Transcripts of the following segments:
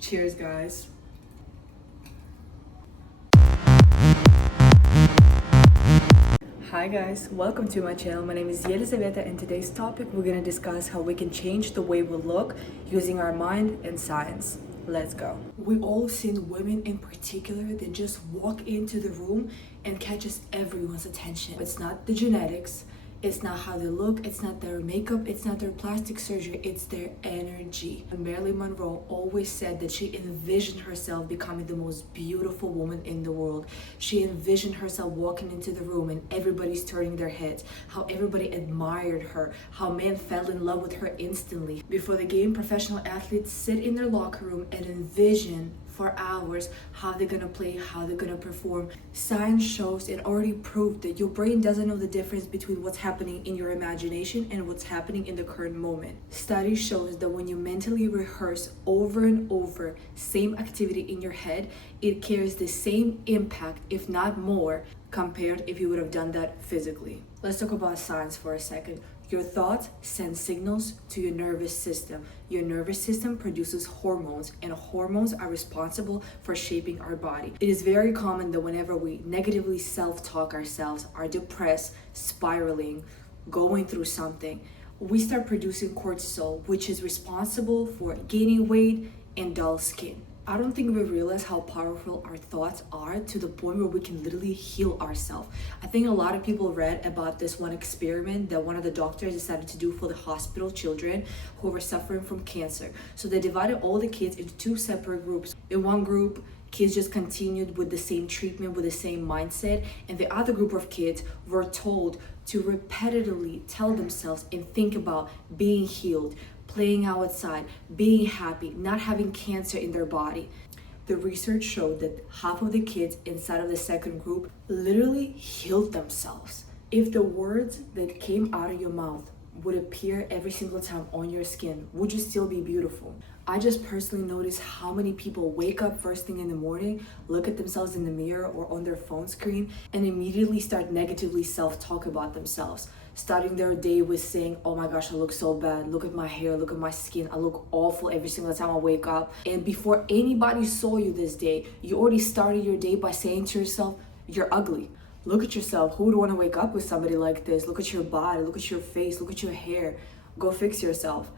Cheers, guys. Hi guys, welcome to my channel. My name is ELIZAKUH, and today's topic we're going to discuss how we can change the way we look using our mind and science. Let's go. We all seen women in particular that just walk into the room and catches everyone's attention. It's not the genetics, it's not how they look, it's not their makeup, it's not their plastic surgery, it's their energy. Marilyn Monroe always said that she envisioned herself becoming the most beautiful woman in the world. She envisioned herself walking into the room and everybody's turning their heads, how everybody admired her, how men fell in love with her instantly. Before the game, professional athletes sit in their locker room and envision for hours how they're gonna play, how they're gonna perform. Science shows and already proved that your brain doesn't know the difference between what's happening in your imagination and what's happening in the current moment. Study shows that when you mentally rehearse over and over same activity in your head, it carries the same impact, if not more, compared if you would have done that physically. Let's talk about science for a second. Your thoughts send signals to your nervous system. Your nervous system produces hormones, and hormones are responsible for shaping our body. It is very common that whenever we negatively self-talk ourselves, are depressed, spiraling, going through something, we start producing cortisol, which is responsible for gaining weight and dull skin. I don't think we realize how powerful our thoughts are to the point where we can literally heal ourselves. I think a lot of people read about this one experiment that one of the doctors decided to do for the hospital children who were suffering from cancer. So they divided all the kids into two separate groups. In one group, kids just continued with the same treatment, with the same mindset, and the other group of kids were told to repetitively tell themselves and think about being healed, playing outside, being happy, not having cancer in their body. The research showed that half of the kids inside of the second group literally healed themselves. If the words that came out of your mouth would appear every single time on your skin, would you still be beautiful? I just personally noticed how many people wake up first thing in the morning, look at themselves in the mirror or on their phone screen, and immediately start negatively self-talk about themselves, starting their day with saying, oh my gosh, I look so bad, look at my hair, look at my skin, I look awful every single time I wake up. And before anybody saw you this day, you already started your day by saying to yourself, you're ugly. Look at yourself. Who would want to wake up with somebody like this? Look at your body, look at your face, look at your hair. Go fix yourself.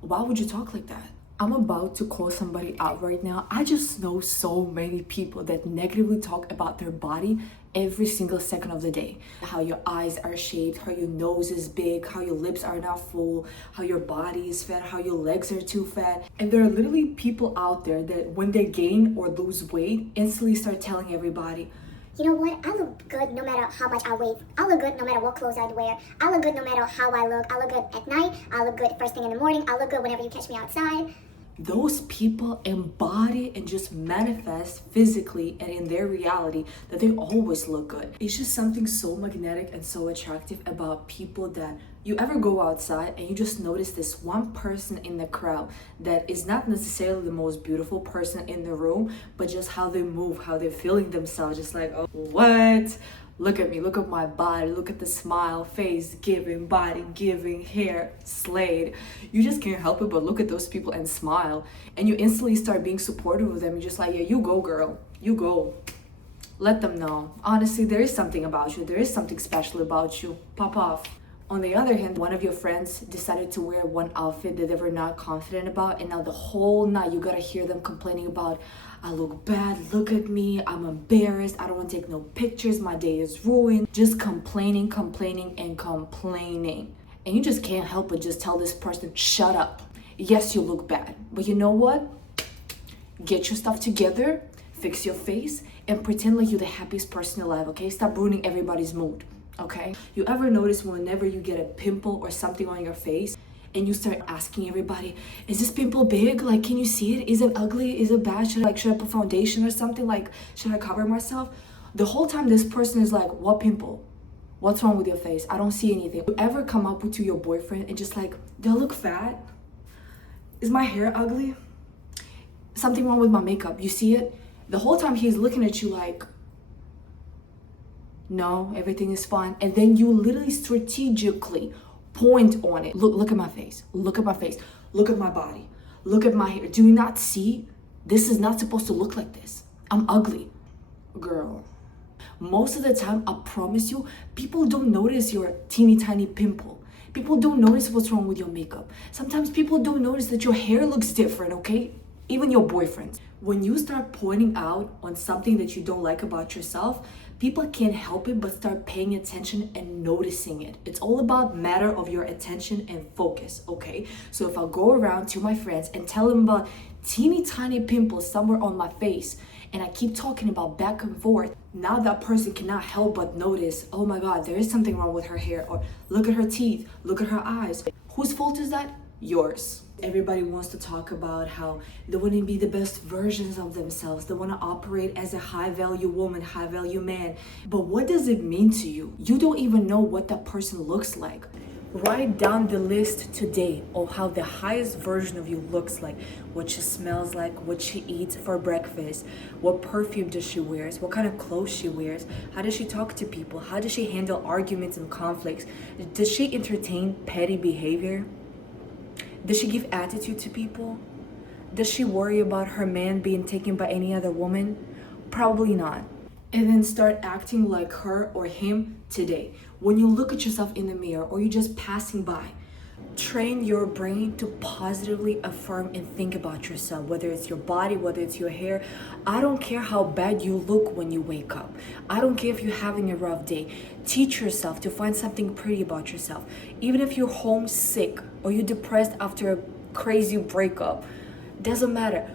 Why would you talk like that? I'm about to call somebody out right now. I just know so many people that negatively talk about their body every single second of the day. How your eyes are shaped, how your nose is big, how your lips are not full, how your body is fat, how your legs are too fat. And there are literally people out there that when they gain or lose weight, instantly start telling everybody, you know what? I look good no matter how much I weigh. I look good no matter what clothes I wear. I look good no matter how I look. I look good at night. I look good first thing in the morning. I look good whenever you catch me outside. Those people embody and just manifest physically and in their reality that they always look good. It's just something so magnetic and so attractive about people that you ever go outside and you just notice this one person in the crowd that is not necessarily the most beautiful person in the room, but just how they move, how they're feeling themselves, just like, oh, what? Look at me, look at my body, look at the smile, face giving, body giving, hair slayed. You just can't help it but look at those people and smile. And you instantly start being supportive of them. You're just like, yeah, you go, girl, you go. Let them know. Honestly, there is something about you. There is something special about you. Pop off. On the other hand, one of your friends decided to wear one outfit that they were not confident about, and now the whole night you gotta hear them complaining about, I look bad, look at me, I'm embarrassed, I don't want to take no pictures, my day is ruined. Just complaining, and complaining. And you just can't help but just tell this person, shut up. Yes, you look bad, but you know what? Get your stuff together, fix your face, and pretend like you're the happiest person alive, okay? Stop ruining everybody's mood. Okay? You ever notice whenever you get a pimple or something on your face and you start asking everybody, is this pimple big? Like, can you see it? Is it ugly? Is it bad? Should I put foundation or something? Like, should I cover myself? The whole time this person is like, what pimple? What's wrong with your face? I don't see anything. You ever come up to your boyfriend and just like, do I look fat? Is my hair ugly? Something wrong with my makeup? You see it? The whole time he's looking at you like, no, everything is fine. And then you literally strategically point on it. Look at my face. Look at my face. Look at my body. Look at my hair. Do you not see This is not supposed to look like this. I'm ugly. Girl, most of the time, I promise you, people don't notice your teeny tiny pimple. People don't notice what's wrong with your makeup. Sometimes people don't notice that your hair looks different, okay? Even your boyfriends. When you start pointing out on something that you don't like about yourself, people can't help it but start paying attention and noticing it. It's all about matter of your attention and focus, okay? So if I go around to my friends and tell them about teeny tiny pimples somewhere on my face, and I keep talking about back and forth, now that person cannot help but notice, oh my God, there is something wrong with her hair, or look at her teeth, look at her eyes. Whose fault is that? Yours. Everybody wants to talk about how they want to be the best versions of themselves. They want to operate as a high value woman, high value man. But what does it mean to you? You don't even know what that person looks like. Write down the list today of how the highest version of you looks like, what she smells like, what she eats for breakfast, what perfume does she wear, what kind of clothes she wears, how does she talk to people, how does she handle arguments and conflicts, does she entertain petty behavior, does she give attitude to people, does she worry about her man being taken by any other woman? Probably not. And then start acting like her or him today. When you look at yourself in the mirror or you're just passing by, train your brain to positively affirm and think about yourself, whether it's your body, whether it's your hair. I don't care how bad you look when you wake up. I don't care if you're having a rough day. Teach yourself to find something pretty about yourself. Even if you're homesick or you're depressed after a crazy breakup, doesn't matter.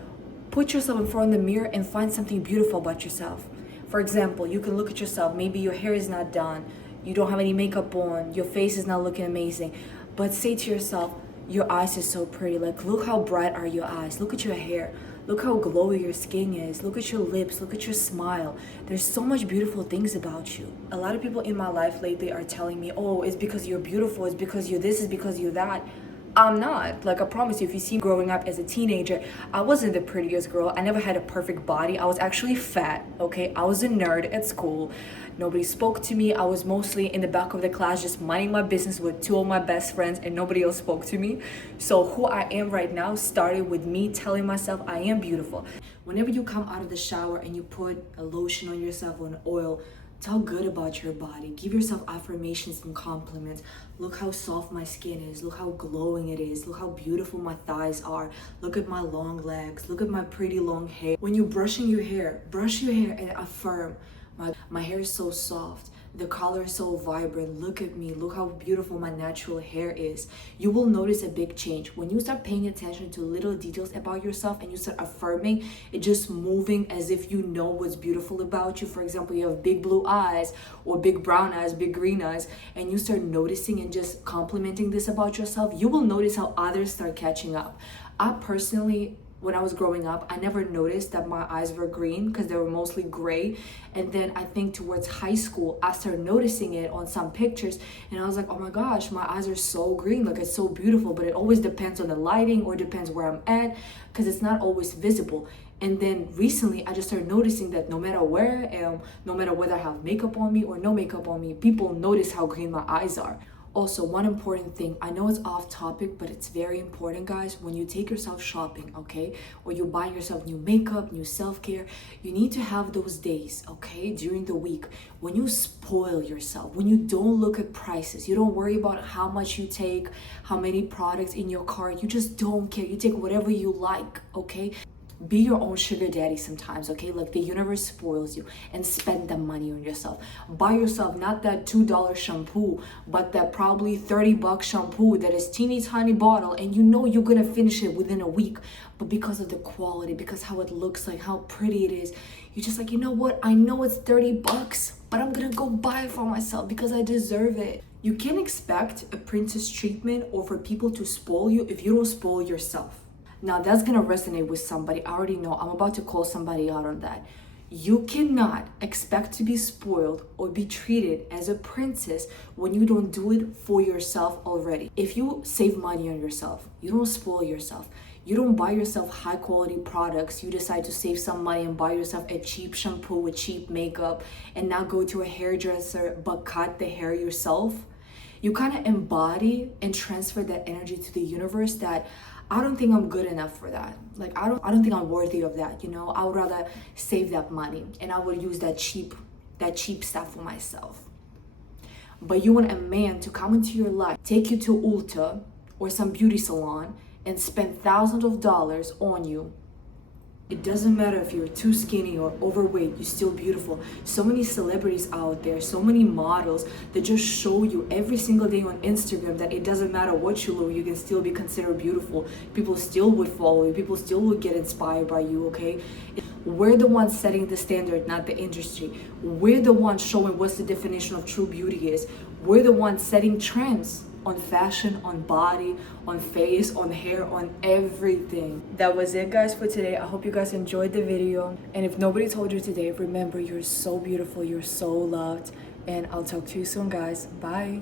Put yourself in front of the mirror and find something beautiful about yourself. For example, you can look at yourself. Maybe your hair is not done. You don't have any makeup on. Your face is not looking amazing. But say to yourself, your eyes are so pretty. Like, look how bright are your eyes. Look at your hair. Look how glowy your skin is. Look at your lips. Look at your smile. There's so much beautiful things about you. A lot of people in my life lately are telling me, oh, it's because you're beautiful. It's because you're this. It's because you're that. I'm not. Like, I promise you, if you see me growing up as a teenager, I wasn't the prettiest girl. I never had a perfect body. I was actually fat, okay? I was a nerd at school. Nobody spoke to me. I was mostly in the back of the class just minding my business with two of my best friends, and nobody else spoke to me. So who I am right now started with me telling myself I am beautiful. Whenever you come out of the shower and you put a lotion on yourself or an oil, talk good about your body. Give yourself affirmations and compliments. Look how soft my skin is. Look how glowing it is. Look how beautiful my thighs are. Look at my long legs. Look at my pretty long hair. When you're brushing your hair, brush your hair and affirm. My hair is so soft. The color is so vibrant. Look at me. Look how beautiful my natural hair is. You will notice a big change. When you start paying attention to little details about yourself and you start affirming, it just moving as if you know what's beautiful about you. For example, you have big blue eyes or big brown eyes, big green eyes, and you start noticing and just complimenting this about yourself, you will notice how others start catching up. I personally, when I was growing up, I never noticed that my eyes were green because they were mostly gray. And then I think towards high school, I started noticing it on some pictures. And I was like, oh my gosh, my eyes are so green. Like, it's so beautiful. But it always depends on the lighting or depends where I'm at because it's not always visible. And then recently, I just started noticing that no matter where I am, no matter whether I have makeup on me or no makeup on me, people notice how green my eyes are. Also, one important thing, I know it's off topic, but it's very important, guys. When you take yourself shopping, okay, or you buy yourself new makeup, new self-care, you need to have those days, okay, during the week when you spoil yourself, when you don't look at prices, you don't worry about how much you take, how many products in your cart, you just don't care. You take whatever you like, okay? Be your own sugar daddy sometimes, okay? Like, the universe spoils you, and spend the money on yourself. Buy yourself not that $2 shampoo, but that probably $30 shampoo that is teeny tiny bottle, and you know you're gonna finish it within a week. But because of the quality, because how it looks like, how pretty it is, you're just like, you know what? I know it's $30, but I'm gonna go buy it for myself because I deserve it. You can't expect a princess treatment or for people to spoil you if you don't spoil yourself. Now that's gonna resonate with somebody. I already know. I'm about to call somebody out on that. You cannot expect to be spoiled or be treated as a princess when you don't do it for yourself already. If you save money on yourself, you don't spoil yourself. You don't buy yourself high quality products. You decide to save some money and buy yourself a cheap shampoo with cheap makeup and not go to a hairdresser but cut the hair yourself. You kind of embody and transfer that energy to the universe that I don't think I'm good enough for that. Like I don't think I'm worthy of that, you know? I would rather save that money and I would use that cheap stuff for myself. But you want a man to come into your life, take you to Ulta or some beauty salon and spend thousands of dollars on you. It doesn't matter if you're too skinny or overweight, you're still beautiful. So many celebrities out there, so many models that just show you every single day on Instagram that it doesn't matter what you look, you can still be considered beautiful. People still would follow you, people still would get inspired by you, okay? We're the ones setting the standard, not the industry. We're the ones showing what's the definition of true beauty is. We're the ones setting trends on fashion, on body, on face, on hair, on everything. That was it, guys, for today. I hope you guys enjoyed the video. And if nobody told you today, remember, you're so beautiful, you're so loved. And I'll talk to you soon, guys. Bye.